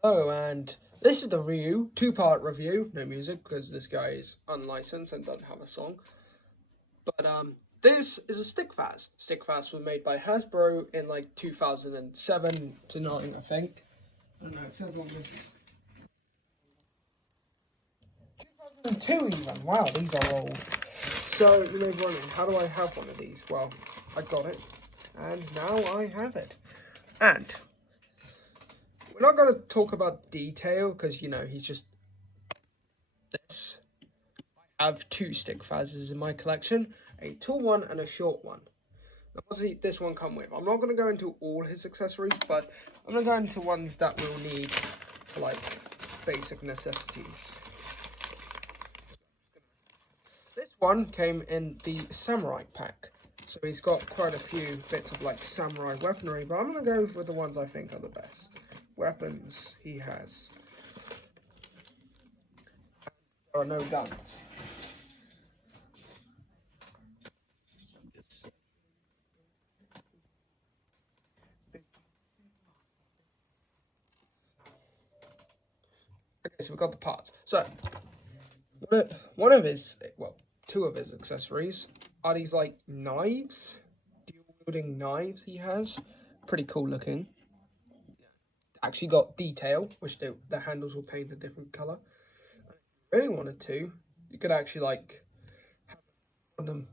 Hello, and this is the review, two-part review, no music because this guy is unlicensed and doesn't have a song. But this is a Stickfas. Stickfas was made by Hasbro in like 2007 to 9, I think. I don't know, it says on this 2002 even. Wow, these are old. So you may be wondering, how do I have one of these? Well, I got it, and now I have it. And we're not going to talk about detail because he's just this. I have two Stickfases in my collection, a tall one and a short one. Now, what does this one come with? I'm not going to go into all his accessories, but I'm going to go into ones that we'll need for like basic necessities. This one came in the samurai pack, so he's got quite a few bits of like samurai weaponry, but I'm going to go with the ones I think are the best weapons he has. There are no guns. Okay, so we've got the parts. So, one of his, well, two of his accessories are these like knives, dual-wielding knives he has. Pretty cool looking. Actually got detail, which the handles will paint a different color. If you really wanted to, you could actually like have them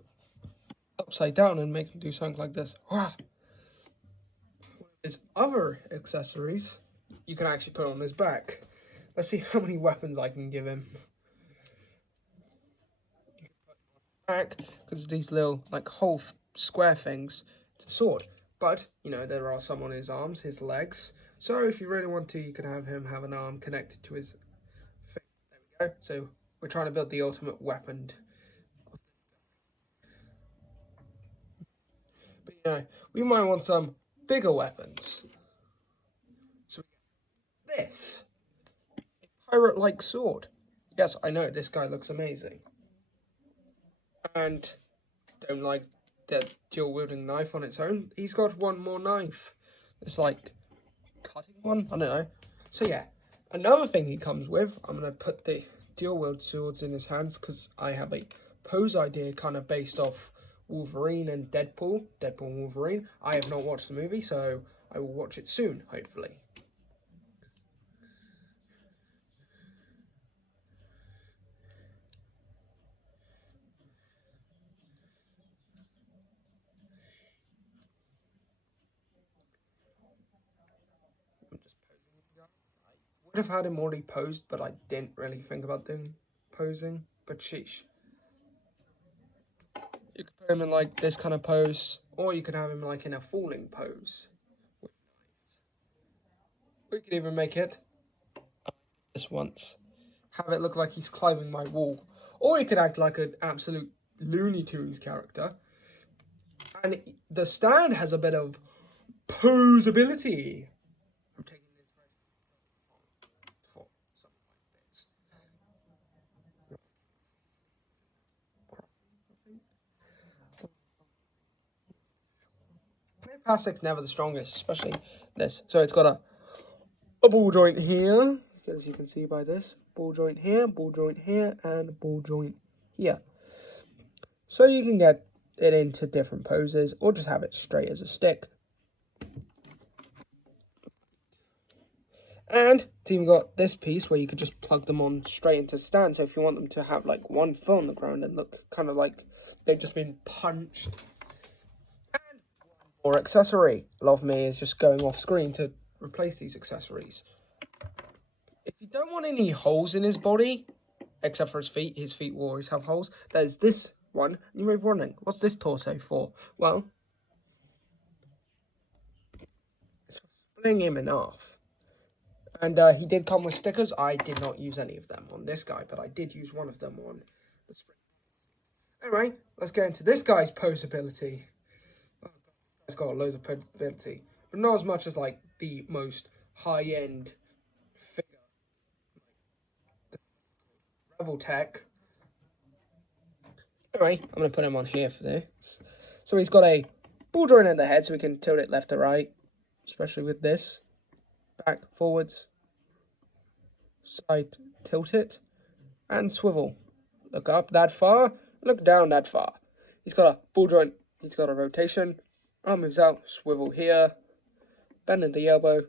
upside down and make them do something like this. His other accessories, you can actually put on his back. Let's see how many weapons I can give him. Back, because these little like whole square things to sword, but there are some on his arms, his legs, so if you really want to, you can have him have an arm connected to his thing. There we go. So we're trying to build the ultimate weapon. But we might want some bigger weapons, so we get this, a pirate-like sword. Yes, I know this guy looks amazing, and don't like the dual-wielding knife on its own. He's got one more knife. It's like cutting one, I don't know. So yeah, another thing he comes with, I'm going to put the dual-wield swords in his hands because I have a pose idea kind of based off Wolverine and Deadpool and Wolverine. I have not watched the movie, so I will watch it soon, hopefully. I'm just posing with you guys. I would have had him already posed, but I didn't really think about doing posing, but sheesh. You could put him in like this kind of pose, or you could have him like in a falling pose. We could even make it this once. Have it look like he's climbing my wall. Or he could act like an absolute Looney Tunes character. And the stand has a bit of posability. I'm taking this for some of my bits. Plastic's never the strongest, especially this. So it's got a ball joint here, as you can see by this. Ball joint here, and ball joint here. So you can get it into different poses, or just have it straight as a stick. And you've got this piece where you could just plug them on straight into stand. So if you want them to have like one foot on the ground and look kind of like they've just been punched. And one more accessory. A lot of me is just going off screen to replace these accessories. If you don't want any holes in his body, except for his feet will always have holes, there's this one. You may be wondering, what's this torso for? Well, it's for splitting him in half. And he did come with stickers. I did not use any of them on this guy, but I did use one of them on the spring. Anyway, let's get into this guy's posability. Oh, this guy's got loads of posability, but not as much as like the most high-end figure, like Rebel Tech. Anyway, I'm going to put him on here for this. So he's got a ball joint in the head, so we can tilt it left to right, especially with this. Back, forwards. side tilt it, and swivel. Look up that far, look down that far. He's got a ball joint, he's got a rotation, arm moves out, swivel here, bend at the elbow.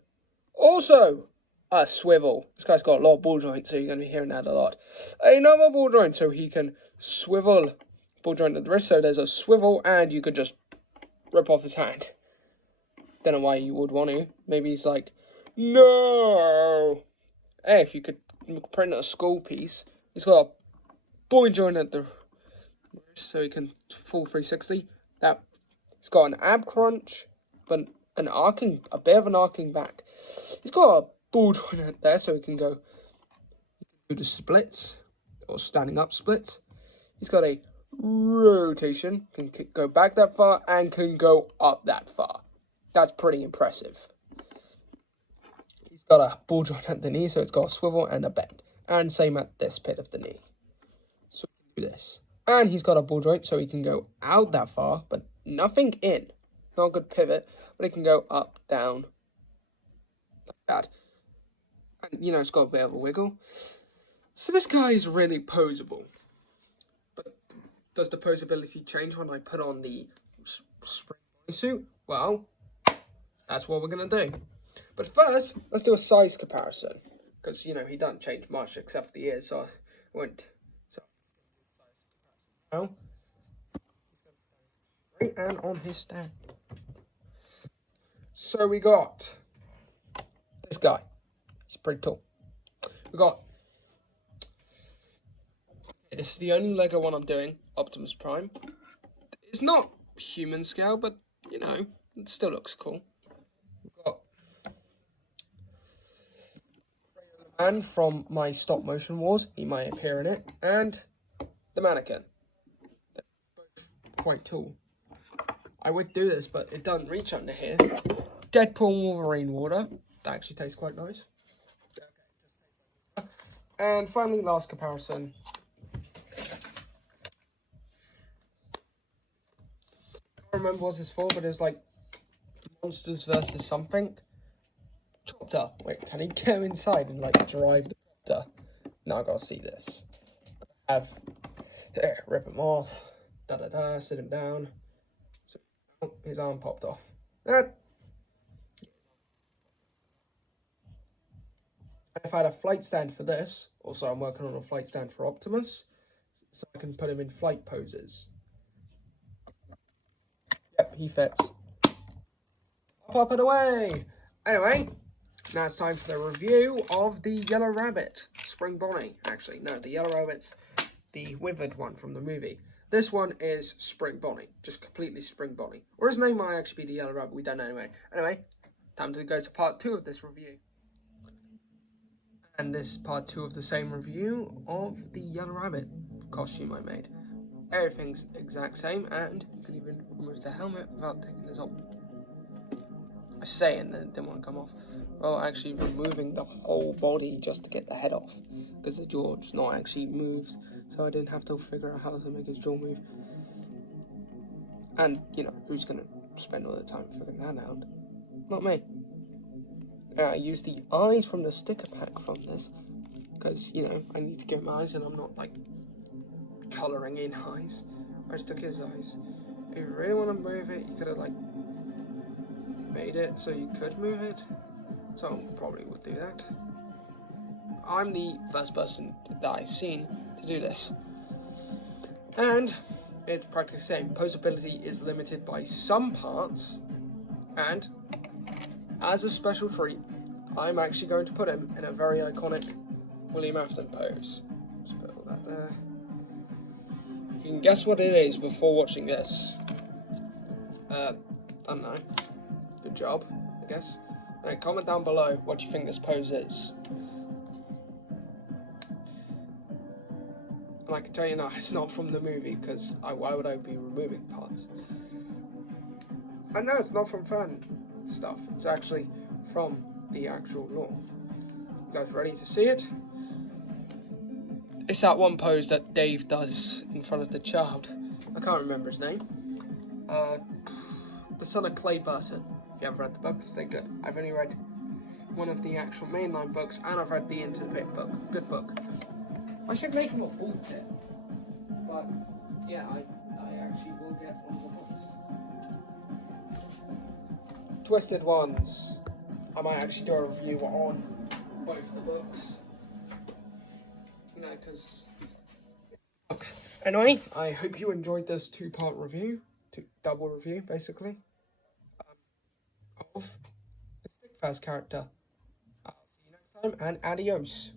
Also, a swivel. This guy's got a lot of ball joints, so you're going to be hearing that a lot. Another ball joint, so he can swivel. Ball joint at the wrist, so there's a swivel, and you could just rip off his hand. Don't know why you would want to. Maybe he's like, no. Hey, if you could print a school piece, he's got a ball joint at the wrist, so he can full 360. That he's got an ab crunch, but a bit of an arcing back. He's got a ball joint there, so he can do the splits or standing up splits. He's got a rotation, can go back that far and can go up that far. That's pretty impressive. He's got a ball joint at the knee, so it's got a swivel and a bend. And same at this pit of the knee. So we can do this. And he's got a ball joint, so he can go out that far, but nothing in. Not a good pivot, but it can go up, down, like that. And, you know, it's got a bit of a wiggle. So this guy is really posable. But does the posability change when I put on the spring suit? Well, that's what we're going to do. But first, let's do a size comparison. Because, you know, he doesn't change much except for the ears, so I won't. So, now, he's going to stand straight and on his stand. So we got this guy. He's pretty tall. We got, this is the only Lego one I'm doing, Optimus Prime. It's not human scale, but, you know, it still looks cool. We've got the man from my stop motion wars. He might appear in it. And the mannequin. They're both quite tall. I would do this, but it doesn't reach under here. Deadpool Wolverine water. That actually tastes quite nice. And finally, last comparison. I can't remember what it's for, but it's like monsters versus something. Chopper. Wait, can he go inside and like drive the chopper? Now I gotta see this. Rip him off. Sit him down. So, oh, his arm popped off. If I had a flight stand for this, also I'm working on a flight stand for Optimus, so I can put him in flight poses. Yep, he fits. I'll pop it away! Anyway, now it's time for the review of the Yellow Rabbit. Spring Bonnie, actually. No, the Yellow Rabbit's the withered one from the movie. This one is Spring Bonnie, just completely Spring Bonnie. Or his name might actually be the Yellow Rabbit, we don't know anyway. Anyway, time to go to part 2 of this review. And this is part 2 of the same review of the Yellow Rabbit costume I made. Everything's exact same, and you can even remove the helmet without taking this off. I say and then it didn't want to come off. Well, actually removing the whole body just to get the head off, because the jaw's not actually moves, so I didn't have to figure out how to make his jaw move. And, you know, who's going to spend all the time figuring that out? Not me. I used the eyes from the sticker pack from this, because, you know, I need to give him eyes and I'm not, like, colouring in eyes. I just took his eyes. If you really want to move it, you could have, like, made it so you could move it. Someone probably would do that. I'm the first person that I've seen to do this. And it's practically the same. Posability is limited by some parts, and as a special treat, I'm actually going to put him in a very iconic William Afton pose. Just put all that there. You can guess what it is before watching this. I don't know. Good job, I guess. And comment down below what you think this pose is. And I can tell you now, it's not from the movie, because why would I be removing parts? I know it's not from fan stuff, it's actually from the actual lore. You guys ready to see it? It's that one pose that Dave does in front of the child. I can't remember his name. The son of Clay Burton. If you haven't read the books, they're good. I've only read one of the actual mainline books, and I've read the Interpret book. Good book. I should make him a pulpit. But yeah, I actually will get one of the books. Twisted Ones. I might actually do a review on both the books. You know, because... Anyway, I hope you enjoyed this two-part review. Double review, basically. Of the Stickfas character. See you next time, and adios.